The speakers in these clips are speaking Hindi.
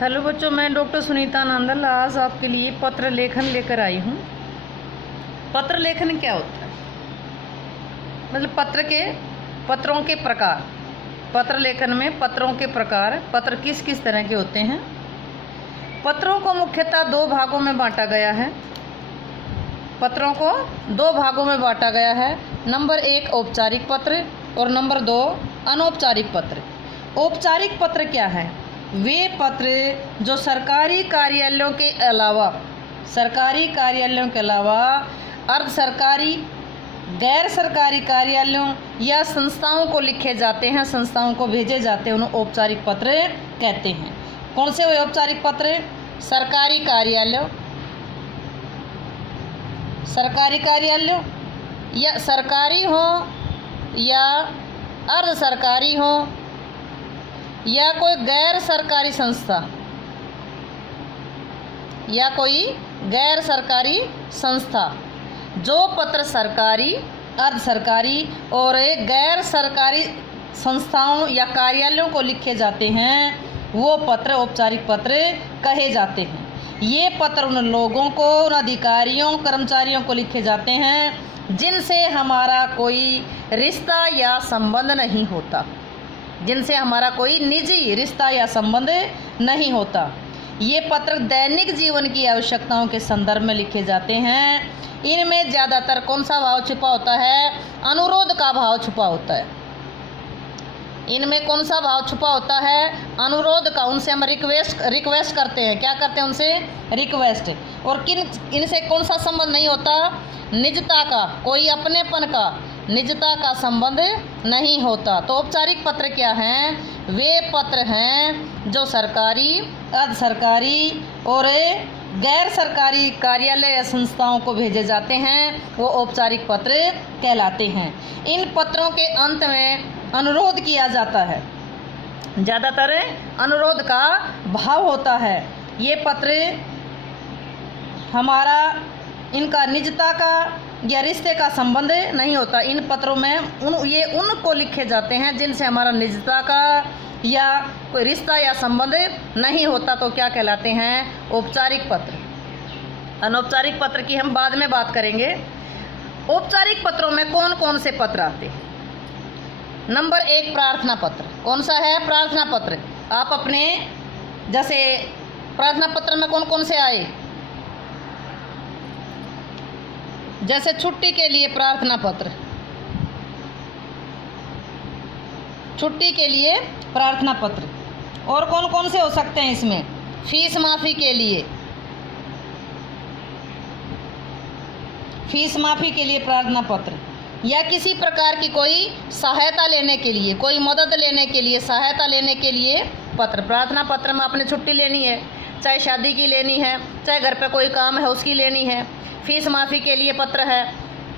हेलो बच्चों, मैं डॉक्टर सुनीता नंदल आज आपके लिए पत्र लेखन लेकर आई हूँ। पत्र लेखन क्या होता है? मतलब पत्रों के प्रकार। पत्र लेखन में पत्रों के प्रकार, पत्र किस किस तरह के होते हैं। पत्रों को मुख्यतः दो भागों में बांटा गया है। पत्रों को दो भागों में बांटा गया है। नंबर 1 औपचारिक पत्र और नंबर 2 अनौपचारिक पत्र। औपचारिक पत्र क्या है? वे पत्र जो सरकारी कार्यालयों के अलावा अर्ध सरकारी, गैर सरकारी कार्यालयों या संस्थाओं को लिखे जाते हैं, संस्थाओं को भेजे जाते हैं, उन्हें औपचारिक पत्र कहते हैं। कौन से वे औपचारिक पत्र? सरकारी कार्यालयों या सरकारी हो या अर्ध सरकारी हो या कोई गैर सरकारी संस्था, जो पत्र सरकारी, अर्ध सरकारी और गैर सरकारी संस्थाओं या कार्यालयों को लिखे जाते हैं, वो पत्र औपचारिक पत्र कहे जाते हैं। ये पत्र उन लोगों को, उन अधिकारियों, कर्मचारियों को लिखे जाते हैं जिनसे हमारा कोई रिश्ता या संबंध नहीं होता, जिनसे हमारा कोई निजी रिश्ता या संबंध नहीं होता। ये पत्र दैनिक जीवन की आवश्यकताओं के संदर्भ में लिखे जाते हैं। इनमें ज़्यादातर कौन सा भाव छुपा होता है? अनुरोध का भाव छुपा होता है। इनमें कौन सा भाव छुपा होता है? अनुरोध का। उनसे हम रिक्वेस्ट करते हैं। क्या करते हैं? उनसे रिक्वेस्ट। और इनसे कौन सा संबंध नहीं होता? निजता का, कोई अपनेपन का, निजता का संबंध नहीं होता। तो औपचारिक पत्र क्या हैं? वे पत्र हैं जो सरकारी, अर्ध सरकारी और गैर सरकारी कार्यालय या संस्थाओं को भेजे जाते हैं, वो औपचारिक पत्र कहलाते हैं। इन पत्रों के अंत में अनुरोध किया जाता है। ज़्यादातर अनुरोध का भाव होता है। ये पत्र हमारा, इनका निजता का या रिश्ते का संबंध नहीं होता। इन पत्रों में उनको लिखे जाते हैं जिनसे हमारा निजता का या कोई रिश्ता या संबंध नहीं होता। तो क्या कहलाते हैं? औपचारिक पत्र। अनौपचारिक पत्र की हम बाद में बात करेंगे। औपचारिक पत्रों में कौन कौन से पत्र आते हैं? नंबर 1 प्रार्थना पत्र। कौन सा है? प्रार्थना पत्र। आप अपने, जैसे प्रार्थना पत्र में कौन कौन से आए? जैसे छुट्टी के लिए प्रार्थना पत्र, छुट्टी के लिए प्रार्थना पत्र। और कौन कौन से हो सकते हैं इसमें? फीस माफ़ी के लिए, फीस माफ़ी के लिए प्रार्थना पत्र, या किसी प्रकार की कोई सहायता लेने के लिए, कोई मदद लेने के लिए, सहायता लेने के लिए पत्र। प्रार्थना पत्र में आपने छुट्टी लेनी है, चाहे शादी की लेनी है, चाहे घर पे कोई काम है उसकी लेनी है। फीस माफ़ी के लिए पत्र है।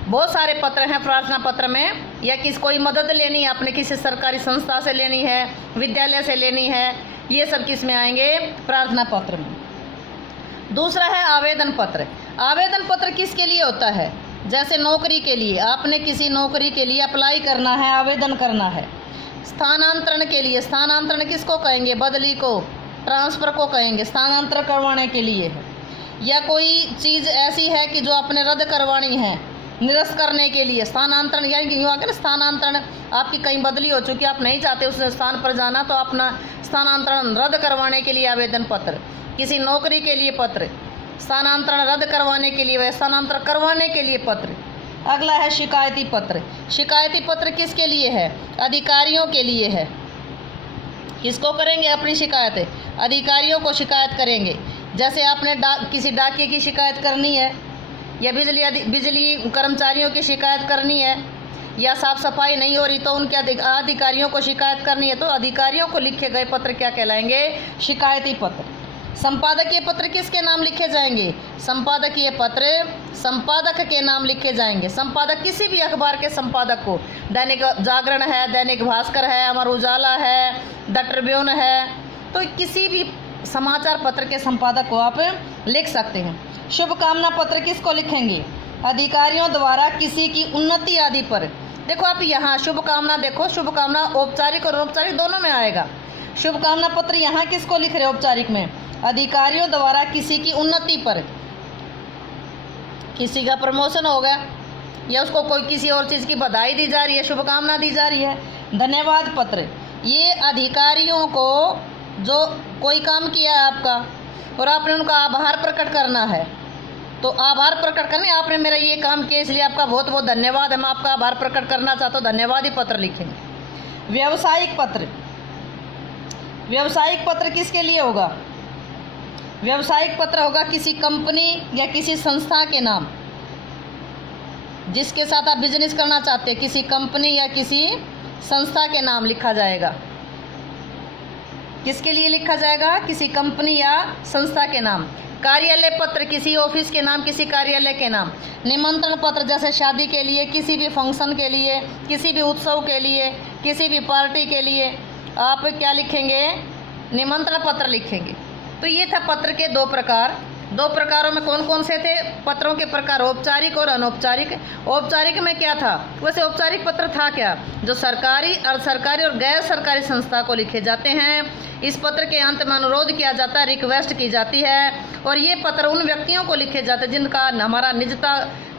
बहुत सारे पत्र हैं प्रार्थना पत्र में। या कोई मदद लेनी है, आपने किसी सरकारी संस्था से लेनी है, विद्यालय से लेनी है, ये सब किस में आएंगे? प्रार्थना पत्र में। दूसरा है आवेदन पत्र। आवेदन पत्र किसके लिए होता है? जैसे नौकरी के लिए, आपने किसी नौकरी के लिए अप्लाई करना है, आवेदन करना है। स्थानांतरण के लिए, स्थानांतरण किसको कहेंगे? बदली को, ट्रांसफ़र को कहेंगे, स्थानांतरण करवाने के लिए है। या कोई चीज़ ऐसी है कि जो आपने रद्द करवानी है, निरस्त करने के लिए स्थानांतरण, यानी कि यूँ आगे स्थानांतरण, आपकी कहीं बदली हो चुकी, आप नहीं चाहते उस स्थान पर जाना, तो अपना स्थानांतरण रद्द करवाने के लिए आवेदन पत्र। किसी नौकरी के लिए पत्र, स्थानांतरण रद्द करवाने के लिए व स्थानांतरण करवाने के लिए पत्र। अगला है शिकायती पत्र। शिकायती पत्र किसके लिए है? अधिकारियों के लिए है। किसको करेंगे अपनी शिकायत? अधिकारियों को शिकायत करेंगे। जैसे आपने किसी डाकिये की शिकायत करनी है, या बिजली कर्मचारियों की शिकायत करनी है, या साफ सफाई नहीं हो रही तो उनके अधिकारियों को शिकायत करनी है, तो अधिकारियों को लिखे गए पत्र क्या कहलाएंगे? शिकायती पत्र। संपादकीय पत्र किसके नाम लिखे जाएंगे? संपादकीय पत्र संपादक के नाम लिखे जाएंगे। संपादक किसी भी अखबार के संपादक को, दैनिक जागरण है, दैनिक भास्कर है, अमर उजाला है, द ट्रिब्यून है, तो किसी भी समाचार पत्र के संपादक को आप लिख सकते हैं। शुभकामना पत्र किसको लिखेंगे? अधिकारियों द्वारा किसी की उन्नति आदि पर। देखो आप यहाँ शुभकामना, देखो शुभकामना औपचारिक और अनौपचारिक दोनों में आएगा। शुभकामना पत्र यहाँ किसको लिख रहे हैं औपचारिक में? अधिकारियों द्वारा किसी की उन्नति पर, किसी का प्रमोशन हो गया या उसको कोई किसी और चीज़ की बधाई दी जा रही है, शुभकामना दी जा रही है। धन्यवाद पत्र, ये अधिकारियों को जो कोई काम किया है आपका और आपने उनका आभार प्रकट करना है, तो आभार प्रकट करने, आपने मेरा ये काम किया इसलिए आपका बहुत बहुत धन्यवाद, हम आपका आभार प्रकट करना चाहते हो, धन्यवादी पत्र लिखेंगे। व्यावसायिक पत्र, व्यावसायिक पत्र किसके लिए होगा? व्यावसायिक पत्र होगा किसी कंपनी या किसी संस्था के नाम, जिसके साथ आप बिजनेस करना चाहते हैं, किसी कंपनी या किसी संस्था के नाम लिखा जाएगा। किसके लिए लिखा जाएगा? किसी कंपनी या संस्था के नाम। कार्यालय पत्र, किसी ऑफिस के नाम, किसी कार्यालय के नाम। निमंत्रण पत्र, जैसे शादी के लिए, किसी भी फंक्शन के लिए, किसी भी उत्सव के लिए, किसी भी पार्टी के लिए आप क्या लिखेंगे? निमंत्रण पत्र लिखेंगे। तो ये था पत्र के दो प्रकार। दो प्रकारों में कौन कौन से थे पत्रों के प्रकार? औपचारिक और अनौपचारिक। औपचारिक में क्या था? वैसे औपचारिक पत्र था क्या? जो सरकारी, अर्ध सरकारी और गैर सरकारी संस्था को लिखे जाते हैं। इस पत्र के अंत में अनुरोध किया जाता है, रिक्वेस्ट की जाती है, और ये पत्र उन व्यक्तियों को लिखे जाते हैं जिनका हमारा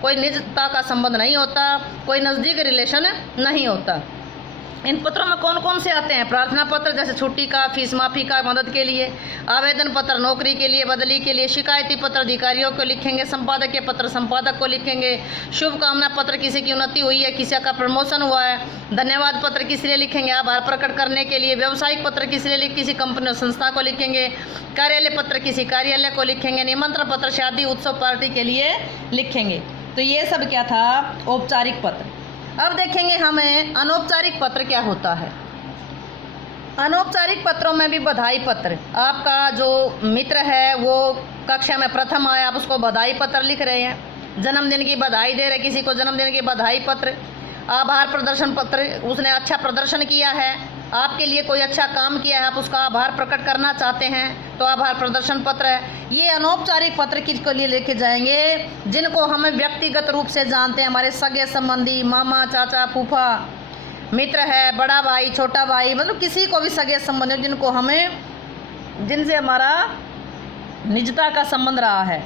कोई निजता का संबंध नहीं होता, कोई नज़दीक रिलेशन नहीं होता। इन पत्रों में कौन कौन से आते हैं? प्रार्थना पत्र, जैसे छुट्टी का, फीस माफ़ी का, मदद के लिए। आवेदन पत्र, नौकरी के लिए, बदली के लिए। शिकायती पत्र अधिकारियों को लिखेंगे। संपादक के पत्र संपादक को लिखेंगे। शुभकामना पत्र, किसी की उन्नति हुई है, किसी का प्रमोशन हुआ है। धन्यवाद पत्र किस लिए लिखेंगे? आभार प्रकट करने के लिए। व्यावसायिक पत्र किस लिए? किसी कंपनी और संस्था को लिखेंगे। कार्यालय पत्र किसी कार्यालय को लिखेंगे। निमंत्रण पत्र शादी, उत्सव, पार्टी के लिए लिखेंगे। तो ये सब क्या था? औपचारिक पत्र। अब देखेंगे हमें अनौपचारिक पत्र क्या होता है। अनौपचारिक पत्रों में भी बधाई पत्र, आपका जो मित्र है वो कक्षा में प्रथम आया, आप उसको बधाई पत्र लिख रहे हैं। जन्मदिन की बधाई दे रहे, किसी को जन्मदिन की बधाई पत्र। आभार प्रदर्शन पत्र, उसने अच्छा प्रदर्शन किया है, आपके लिए कोई अच्छा काम किया है, आप उसका आभार प्रकट करना चाहते हैं, तो आभार प्रदर्शन पत्र है। ये अनौपचारिक पत्र किसके लिए लिखे जाएंगे? जिनको हम व्यक्तिगत रूप से जानते हैं, हमारे सगे संबंधी, मामा, चाचा, फूफा, मित्र है, बड़ा भाई, छोटा भाई, मतलब किसी को भी सगे संबंधी जिनको हमें, जिनसे हमारा निजता का संबंध रहा है,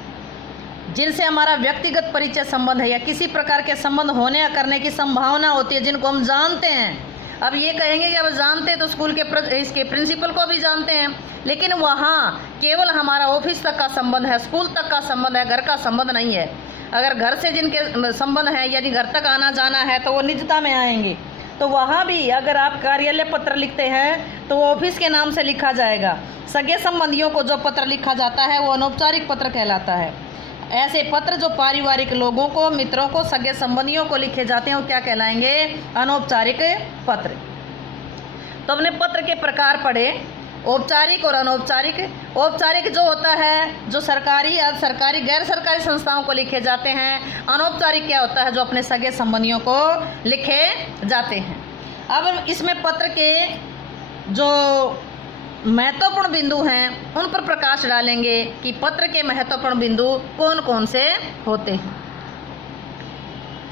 जिनसे हमारा व्यक्तिगत परिचय संबंध है या किसी प्रकार के संबंध होने या करने की संभावना होती है, जिनको हम जानते हैं। अब ये कहेंगे कि अब जानते हैं तो स्कूल के इसके प्रिंसिपल को भी जानते हैं, लेकिन वहाँ केवल हमारा ऑफिस तक का संबंध है, स्कूल तक का संबंध है, घर का संबंध नहीं है। अगर घर से जिनके संबंध है, यदि घर तक आना जाना है, तो वो निजता में आएंगे। तो वहाँ भी अगर आप कार्यालय पत्र लिखते हैं तो वो ऑफिस के नाम से लिखा जाएगा। सगे संबंधियों को जो पत्र लिखा जाता है वो अनौपचारिक पत्र कहलाता है। ऐसे पत्र जो पारिवारिक लोगों को, मित्रों को, सगे संबंधियों को लिखे जाते हैं वो क्या कहलाएंगे? अनौपचारिक पत्र। तो हमने पत्र के प्रकार पढ़े, औपचारिक और अनौपचारिक। औपचारिक जो होता है जो सरकारी, अर्ध सरकारी, गैर सरकारी संस्थाओं को लिखे जाते हैं। अनौपचारिक क्या होता है? जो अपने सगे संबंधियों को लिखे जाते हैं। अब इसमें पत्र के जो महत्वपूर्ण बिंदु हैं उन पर प्रकाश डालेंगे कि पत्र के महत्वपूर्ण बिंदु कौन कौन से होते हैं।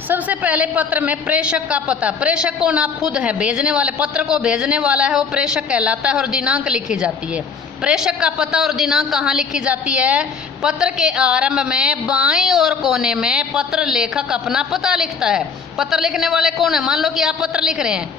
सबसे पहले पत्र में प्रेषक का पता। प्रेषक कौन? आप खुद हैं, भेजने वाले, पत्र को भेजने वाला है वो प्रेषक कहलाता है, और दिनांक लिखी जाती है। प्रेषक का पता और दिनांक कहाँ लिखी जाती है? पत्र के आरंभ में बाएं और कोने में पत्र लेखक अपना पता लिखता है। पत्र लिखने वाले कौन है? मान लो कि आप पत्र लिख रहे हैं,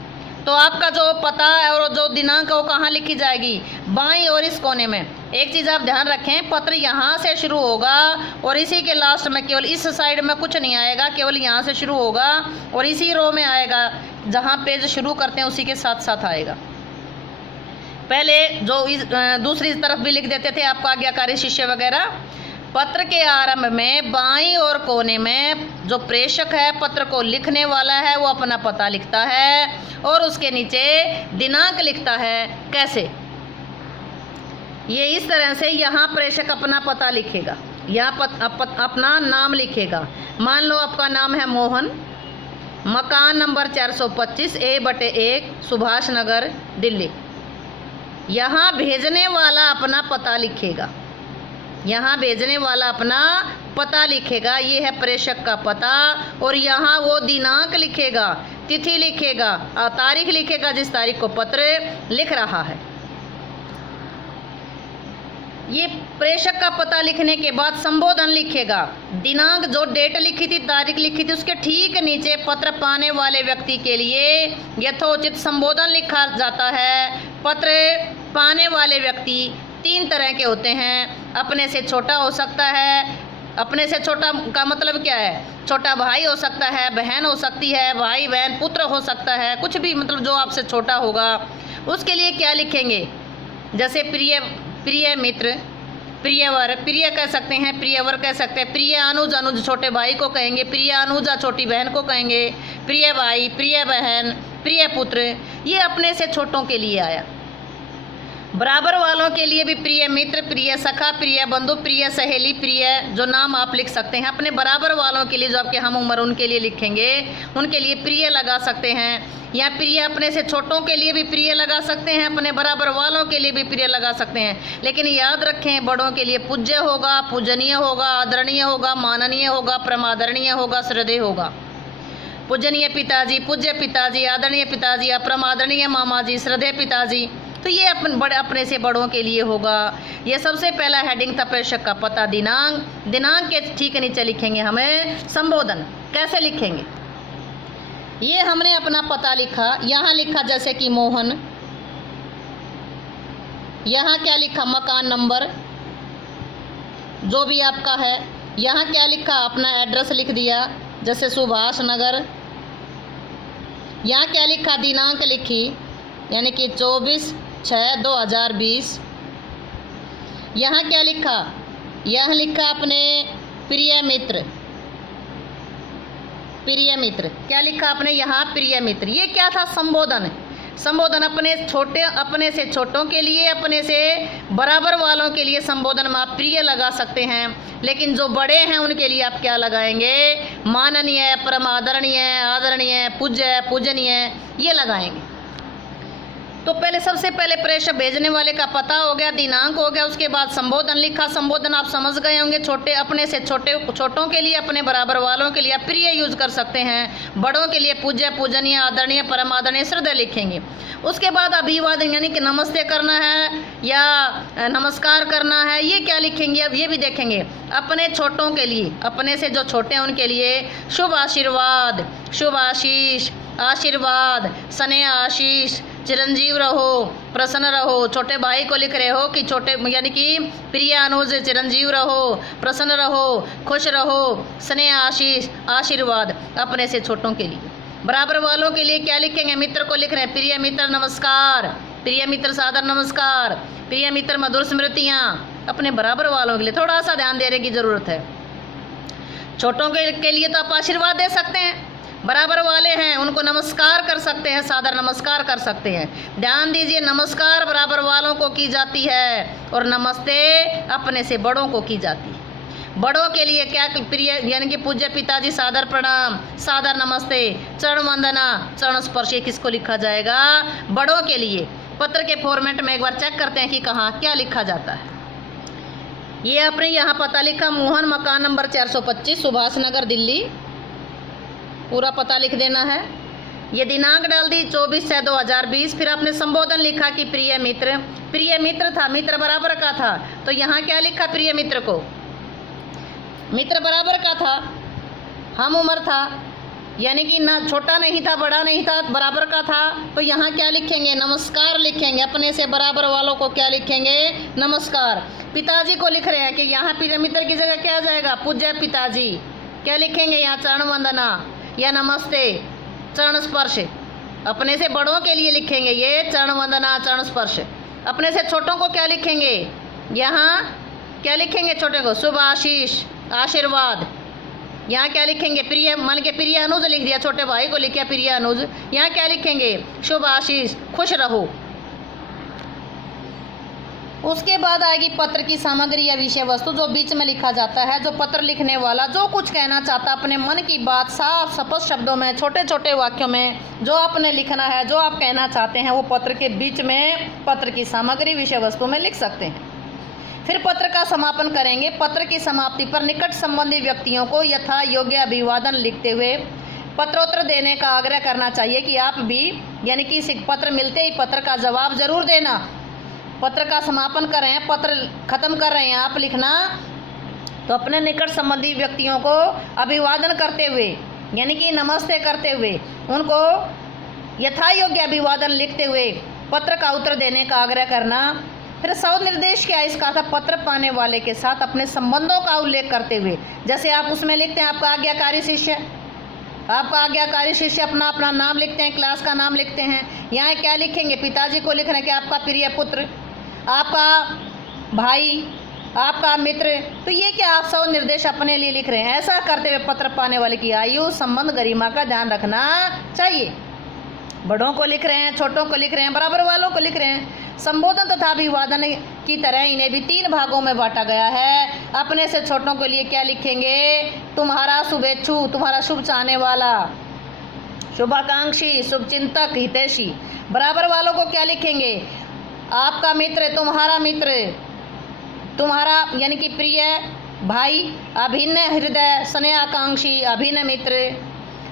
तो आपका जो पता है और जो दिनांक है वो कहाँ लिखी जाएगी? बाईं और इस कोने में। एक चीज़ आप ध्यान रखें, पत्र यहाँ से शुरू होगा और इसी के लास्ट में, केवल इस साइड में कुछ नहीं आएगा, केवल यहाँ से शुरू होगा और इसी रो में आएगा, जहाँ पेज शुरू करते हैं उसी के साथ साथ आएगा। पहले जो दूसरी तरफ भी लिख देते थे आपका आज्ञाकारी शिष्य वगैरह। पत्र के आरंभ में बाईं और कोने में जो प्रेषक है, पत्र को लिखने वाला है, वो अपना पता लिखता है और उसके नीचे दिनांक लिखता है। कैसे? ये इस तरह से, यहाँ प्रेषक अपना पता लिखेगा, यहाँ अपना नाम लिखेगा। मान लो आपका नाम है मोहन, मकान नंबर 425 A/1 सुभाष नगर दिल्ली। यहाँ भेजने वाला अपना पता लिखेगा, यहाँ भेजने वाला अपना पता लिखेगा, ये है प्रेषक का पता। और यहाँ वो दिनांक लिखेगा, तिथि लिखेगा और तारीख लिखेगा जिस तारीख को पत्र लिख रहा है। ये प्रेषक का पता लिखने के बाद संबोधन लिखेगा। दिनांक, जो डेट लिखी थी, तारीख लिखी थी, उसके ठीक नीचे पत्र पाने वाले व्यक्ति के लिए यथोचित संबोधन लिखा जाता है। पत्र पाने वाले व्यक्ति 3 तरह के होते हैं। अपने से छोटा हो सकता है। अपने से छोटा का मतलब क्या है? छोटा भाई हो सकता है, बहन हो सकती है, भाई बहन, पुत्र हो सकता है, कुछ भी, मतलब जो आपसे छोटा होगा। उसके लिए क्या लिखेंगे? जैसे प्रिय मित्र, प्रियवर, प्रिय कह सकते हैं, प्रियवर कह सकते हैं। प्रिय अनुज, अनुज छोटे भाई को कहेंगे। प्रिय अनुजा छोटी बहन को कहेंगे। प्रिय भाई, प्रिय बहन, प्रिय पुत्र, ये अपने से छोटों के लिए आया। बराबर वालों के लिए भी प्रिय मित्र, प्रिय सखा, प्रिय बंधु, प्रिय सहेली, प्रिय, जो नाम आप लिख सकते हैं। अपने बराबर वालों के लिए, जो आपके हम उम्र, उनके लिए लिखेंगे, उनके लिए प्रिय लगा सकते हैं। या प्रिय अपने से छोटों के लिए भी प्रिय लगा सकते हैं, अपने बराबर वालों के लिए भी प्रिय लगा सकते हैं। लेकिन याद रखें, बड़ों के लिए पूज्य होगा, पूजनीय होगा, आदरणीय होगा, माननीय होगा, परमादरणीय होगा, श्रद्धेय होगा। पूजनीय पिताजी, पूज्य पिताजी, आदरणीय पिताजी, अपरमादरणीय मामा जी, श्रद्धेय पिताजी। तो ये अपने से बड़ों के लिए होगा। ये सबसे पहला हेडिंग था प्रेषक का पता। दिनांक, दिनांक के ठीक नीचे लिखेंगे हमें संबोधन। कैसे लिखेंगे? ये हमने अपना पता लिखा, यहाँ लिखा जैसे कि मोहन, यहाँ क्या लिखा? मकान नंबर, जो भी आपका है। यहाँ क्या लिखा? अपना एड्रेस लिख दिया, जैसे सुभाष नगर। यहाँ क्या लिखा? दिनांक लिखी, यानी कि 24/6/2020। यहाँ क्या लिखा? यहाँ लिखा अपने प्रिय मित्र, प्रिय मित्र। क्या लिखा आपने यहाँ? प्रिय मित्र। ये क्या था? संबोधन। संबोधन अपने से छोटों के लिए, अपने से बराबर वालों के लिए संबोधन में आप प्रिय लगा सकते हैं। लेकिन जो बड़े हैं उनके लिए आप क्या लगाएंगे? माननीय, परमादरणीय, आदरणीय, पूज्य, पूजनीय, ये लगाएंगे। तो पहले, सबसे पहले प्रेषक भेजने वाले का पता हो गया, दिनांक हो गया, उसके बाद संबोधन लिखा। संबोधन आप समझ गए होंगे। छोटे, अपने से छोटों के लिए, अपने बराबर वालों के लिए आप प्रिय यूज कर सकते हैं। बड़ों के लिए पूज्य, पूजनीय, आदरणीय, परमादरणीय, श्रद्धेय लिखेंगे। उसके बाद अभिवादन, यानी कि नमस्ते करना है या नमस्कार करना है, ये क्या लिखेंगे? अब ये भी देखेंगे। अपने छोटों के लिए, अपने से जो छोटे हैं उनके लिए शुभ आशीर्वाद, शुभ आशीष, आशीर्वाद, स्नेह आशीष, चिरंजीव रहो, प्रसन्न रहो। छोटे भाई को लिख रहे हो कि छोटे, यानी कि प्रिय अनुज, चिरंजीव रहो, प्रसन्न रहो, खुश रहो, स्नेह आशीष, आशीर्वाद, अपने से छोटों के लिए। बराबर वालों के लिए क्या लिखेंगे? मित्र को लिख रहे हैं, प्रिय मित्र नमस्कार, प्रिय मित्र सादर नमस्कार, प्रिय मित्र मधुर स्मृतियाँ। अपने बराबर वालों के लिए थोड़ा सा ध्यान देने की जरूरत है। छोटों के लिए तो आप आशीर्वाद दे सकते हैं, बराबर वाले हैं उनको नमस्कार कर सकते हैं, सादर नमस्कार कर सकते हैं। ध्यान दीजिए, नमस्कार बराबर वालों को की जाती है और नमस्ते अपने से बड़ों को की जाती है। बड़ों के लिए क्या? प्रिय, यानी कि पूज्य पिताजी, सादर प्रणाम, सादर नमस्ते, चरण वंदना, चरण स्पर्श, किसको लिखा जाएगा? बड़ों के लिए। पत्र के फॉर्मेट में एक बार चेक करते हैं कि कहाँ क्या लिखा जाता है। ये आपने यहाँ पता लिखा, मोहन, मकान नंबर 425, सुभाष नगर, दिल्ली। पूरा पता लिख देना है। ये दिनांक डाल दी 24/6/2020। फिर आपने संबोधन लिखा कि प्रिय मित्र, प्रिय मित्र था, मित्र बराबर का था, तो यहाँ क्या लिखा? प्रिय मित्र को, मित्र बराबर का था, हम उम्र था, यानी कि ना छोटा नहीं था, बड़ा नहीं था, बराबर का था। तो यहाँ क्या लिखेंगे? नमस्कार लिखेंगे। अपने से बराबर वालों को क्या लिखेंगे? नमस्कार। पिताजी को लिख रहे हैं कि यहाँ प्रिय मित्र की जगह क्या आ जाएगा? पूज्य पिताजी। क्या लिखेंगे यहाँ? चरण वंदना या नमस्ते, चरण स्पर्श। अपने से बड़ों के लिए लिखेंगे ये चरण वंदना, चरण स्पर्श। अपने से छोटों को क्या लिखेंगे? यहाँ क्या लिखेंगे? छोटे को शुभ आशीष, आशीर्वाद। यहाँ क्या लिखेंगे? प्रिय, मान के प्रिय अनुज लिख दिया, छोटे भाई को लिखा प्रिय अनुज। यहाँ क्या लिखेंगे? शुभ आशीष, खुश रहो। उसके बाद आएगी पत्र की सामग्री या विषय वस्तु, जो बीच में लिखा जाता है। जो पत्र लिखने वाला जो कुछ कहना चाहता, अपने मन की बात साफ स्पष्ट शब्दों में, छोटे छोटे वाक्यों में जो आपने लिखना है, जो आप कहना चाहते हैं, वो पत्र के बीच में पत्र की सामग्री विषय वस्तु में लिख सकते हैं। फिर पत्र का समापन करेंगे। पत्र की समाप्ति पर निकट संबंधी व्यक्तियों को यथा योग्य अभिवादन लिखते हुए पत्रोत्तर देने का आग्रह करना चाहिए कि आप भी, यानी कि पत्र मिलते ही पत्र का जवाब जरूर देना। पत्र का समापन कर रहे हैं, पत्र खत्म कर रहे हैं आप लिखना, तो अपने निकट संबंधी व्यक्तियों को अभिवादन करते हुए यानी कि नमस्ते करते हुए उनको यथा योग्य अभिवादन लिखते हुए पत्र का उत्तर देने का आग्रह करना। फिर स्वनिर्देश क्या इसका था, पत्र पाने वाले के साथ अपने संबंधों का उल्लेख करते हुए, जैसे आप उसमें लिखते हैं आपका आज्ञाकारी शिष्य, आपका आज्ञाकारी शिष्य अपना अपना नाम लिखते हैं, क्लास का नाम लिखते हैं। यहाँ क्या लिखेंगे, पिताजी को लिख रहे हैं कि आपका प्रिय पुत्र, आपका भाई, आपका मित्र। तो ये क्या आप सब निर्देश अपने लिए लिख रहे हैं। ऐसा करते हुए पत्र पाने वाले की आयु, संबंध, गरिमा का ध्यान रखना चाहिए। बड़ों को लिख रहे हैं, छोटों को लिख रहे हैं, बराबर वालों को लिख रहे हैं। संबोधन तथा अभिवादन की तरह इन्हें भी 3 भागों में बांटा गया है। अपने से छोटों के लिए क्या लिखेंगे, तुम्हारा शुभेच्छु, तुम्हारा शुभ चाहने वाला, शुभाकांक्षी, शुभचिंतक, हितैषी। बराबर वालों को क्या लिखेंगे, आपका मित्र, तुम्हारा मित्र, तुम्हारा यानी कि प्रिय भाई, अभिन्न हृदय, स्नेहाकांक्षी, अभिन्न मित्र।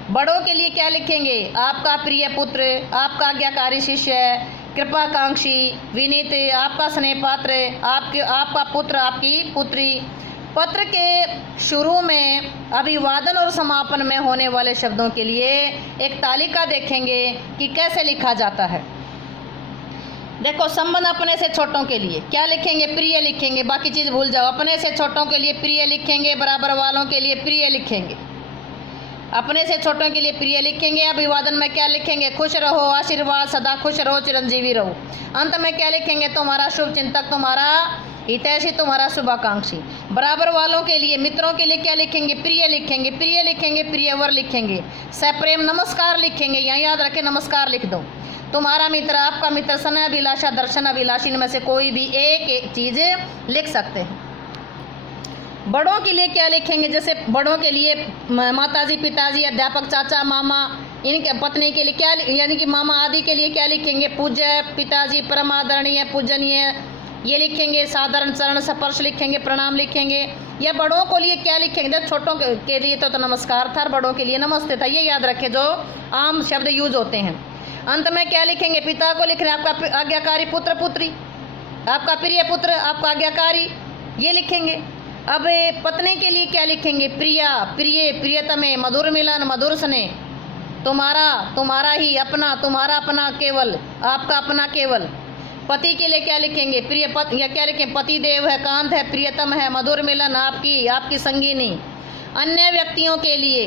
बड़ों के लिए क्या लिखेंगे, आपका प्रिय पुत्र, आपका आज्ञाकारी शिष्य, कृपाकांक्षी, विनीत, आपका स्नेह पात्र, आपका पुत्र, आपकी पुत्री। पत्र के शुरू में अभिवादन और समापन में होने वाले शब्दों के लिए एक तालिका देखेंगे कि कैसे लिखा जाता है। देखो, संबंध अपने से छोटों के लिए क्या लिखेंगे, प्रिय लिखेंगे, बाकी चीज़ भूल जाओ। अपने से छोटों के लिए प्रिय लिखेंगे, बराबर वालों के लिए प्रिय लिखेंगे, अपने से छोटों के लिए प्रिय लिखेंगे। अभिवादन में क्या लिखेंगे, खुश रहो, आशीर्वाद, सदा खुश रहो, चिरंजीवी रहो। अंत में क्या लिखेंगे, तुम्हारा शुभ चिंतक, तुम्हारा हितैषी, तुम्हारा शुभाकांक्षी। बराबर वालों के लिए, मित्रों के लिए क्या लिखेंगे, प्रिय लिखेंगे, प्रिय लिखेंगे, प्रियवर लिखेंगे, सप्रेम नमस्कार लिखेंगे। यहाँ याद रखें, नमस्कार लिख दो। तुम्हारा मित्र, आपका मित्र, स्नेह अभिलाषा, दर्शन अभिलाषी, इनमें से कोई भी एक चीज़ लिख सकते हैं। बड़ों के लिए क्या लिखेंगे, जैसे बड़ों के लिए माताजी, पिताजी, अध्यापक, चाचा, मामा, इनके पत्नी के लिए क्या यानी कि मामा आदि के लिए क्या लिखेंगे, पूज्य पिताजी, परम आदरणीय, पूजनीय, ये लिखेंगे। साधारण चरण स्पर्श लिखेंगे, प्रणाम लिखेंगे। या बड़ों को लिए क्या लिखेंगे, छोटों के लिए तो नमस्कार था, बड़ों के लिए नमस्ते था। ये याद रखें जो आम शब्द यूज होते हैं। अंत में क्या लिखेंगे, पिता को लिख रहे हैं, आपका आज्ञाकारी पुत्र, पुत्री, आपका प्रिय पुत्र, आपका आज्ञाकारी, ये लिखेंगे। अब पत्नी के लिए क्या लिखेंगे, प्रिया, प्रिय, प्रियतमे, मधुर मिलन, मधुर स्नेह, तुम्हारा, तुम्हारा ही, अपना, तुम्हारा अपना केवल, आपका अपना केवल। पति के लिए क्या लिखेंगे, प्रिय पति, या क्या लिखें, पति देव है, कांत है, प्रियतम है, मधुर मिलन, आपकी, आपकी संगिनी। अन्य व्यक्तियों के लिए,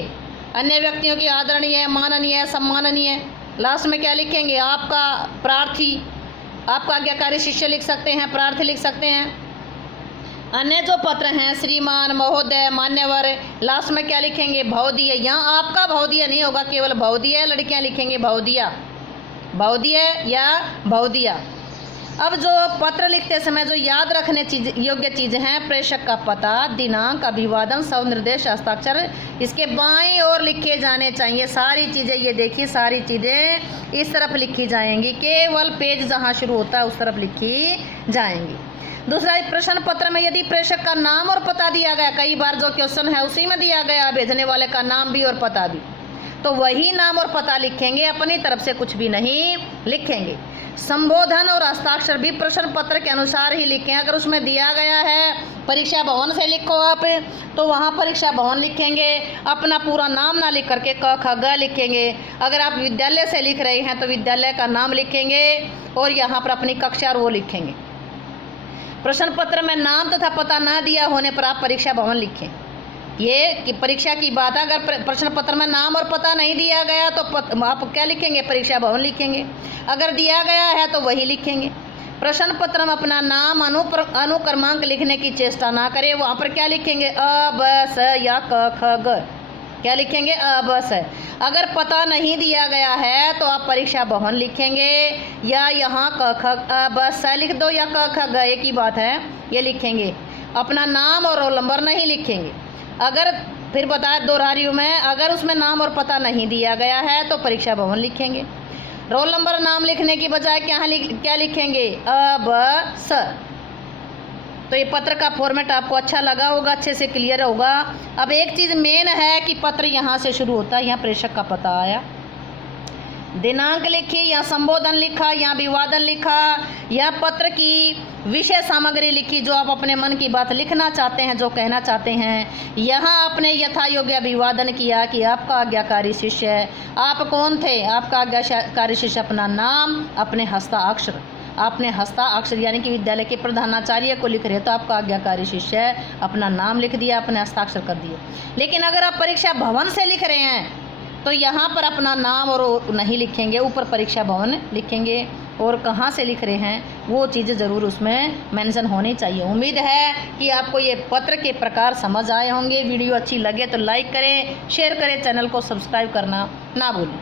अन्य व्यक्तियों की आदरणीय, माननीय, सम्माननीय। लास्ट में क्या लिखेंगे, आपका प्रार्थी, आपका आज्ञाकारी शिष्य लिख सकते हैं, प्रार्थी लिख सकते हैं। अन्य जो पत्र हैं, श्रीमान, महोदय, मान्यवर। लास्ट में क्या लिखेंगे, भौदीय। यहाँ आपका भौदीय नहीं होगा, केवल भौदीय, लड़कियाँ लिखेंगे भौदिया, भौदीय या भौदिया। अब जो पत्र लिखते समय जो याद रखने योग्य चीज़ें हैं, प्रेषक का पता, दिनांक, अभिवादन, स्वनिर्देश, हस्ताक्षर, इसके बाईं ओर लिखे जाने चाहिए। सारी चीज़ें ये देखिए, सारी चीज़ें इस तरफ लिखी जाएंगी, केवल पेज जहाँ शुरू होता है उस तरफ लिखी जाएंगी। दूसरा, प्रश्न पत्र में यदि प्रेषक का नाम और पता दिया गया, कई बार जो क्वेश्चन है उसी में दिया गया भेजने वाले का नाम भी और पता भी, तो वही नाम और पता लिखेंगे, अपनी तरफ से कुछ भी नहीं लिखेंगे। संबोधन और हस्ताक्षर भी प्रश्न पत्र के अनुसार ही लिखें। अगर उसमें दिया गया है परीक्षा भवन से लिखो आप, तो वहाँ परीक्षा भवन लिखेंगे, अपना पूरा नाम ना लिख करके क ख ग लिखेंगे। अगर आप विद्यालय से लिख रहे हैं तो विद्यालय का नाम लिखेंगे और यहाँ पर अपनी कक्षा और वो लिखेंगे। प्रश्न पत्र में नाम तथा पता ना दिया होने पर आप परीक्षा भवन लिखें। ये कि परीक्षा की बात है, अगर प्रश्न पत्र में नाम और पता नहीं दिया गया तो आप क्या लिखेंगे, परीक्षा भवन लिखेंगे। अगर दिया गया है तो वही लिखेंगे। प्रश्न पत्र में अपना नाम, अनुक्रमांक लिखने की चेष्टा ना करें। वहाँ पर क्या लिखेंगे, अ ब स या क ख ग, क्या लिखेंगे, अ ब स। अगर पता नहीं दिया गया है तो आप परीक्षा भवन लिखेंगे, या यहाँ क ख अ ब स लिख दो या क ख ग, एक ही बात है, ये लिखेंगे। अपना नाम और रोल नंबर नहीं लिखेंगे। अगर फिर बताया दोहरा रही हूँ मैं, अगर उसमें नाम और पता नहीं दिया गया है तो परीक्षा भवन लिखेंगे। रोल नंबर नाम लिखने की बजाय क्या लिखेंगे, अ ब स। तो ये पत्र का फॉर्मेट आपको अच्छा लगा होगा, अच्छे से क्लियर होगा। अब एक चीज़ मेन है कि पत्र यहाँ से शुरू होता है, यहाँ प्रेषक का पता आया। दिनांक लिखी या संबोधन लिखा या अभिवादन लिखा या पत्र की विषय सामग्री लिखी, जो आप अपने मन की बात लिखना चाहते हैं, जो कहना चाहते हैं। यहाँ आपने यथा योग्य अभिवादन किया कि आपका आज्ञाकारी शिष्य है। आप कौन थे? आपका आज्ञाकारी शिष्य अपना नाम, अपने हस्ताक्षर, आपने हस्ताक्षर यानी कि विद्यालय के प्रधानाचार्य को लिख रहे तो आपका आज्ञाकारी शिष्य है, अपना नाम लिख दिया, अपने हस्ताक्षर कर दिए। लेकिन अगर आप परीक्षा भवन से लिख रहे हैं तो यहाँ पर अपना नाम और नहीं लिखेंगे, ऊपर परीक्षा भवन लिखेंगे, और कहाँ से लिख रहे हैं वो चीज़ें ज़रूर उसमें मेंशन होनी चाहिए। उम्मीद है कि आपको ये पत्र के प्रकार समझ आए होंगे। वीडियो अच्छी लगे तो लाइक करें, शेयर करें, चैनल को सब्सक्राइब करना ना भूलें।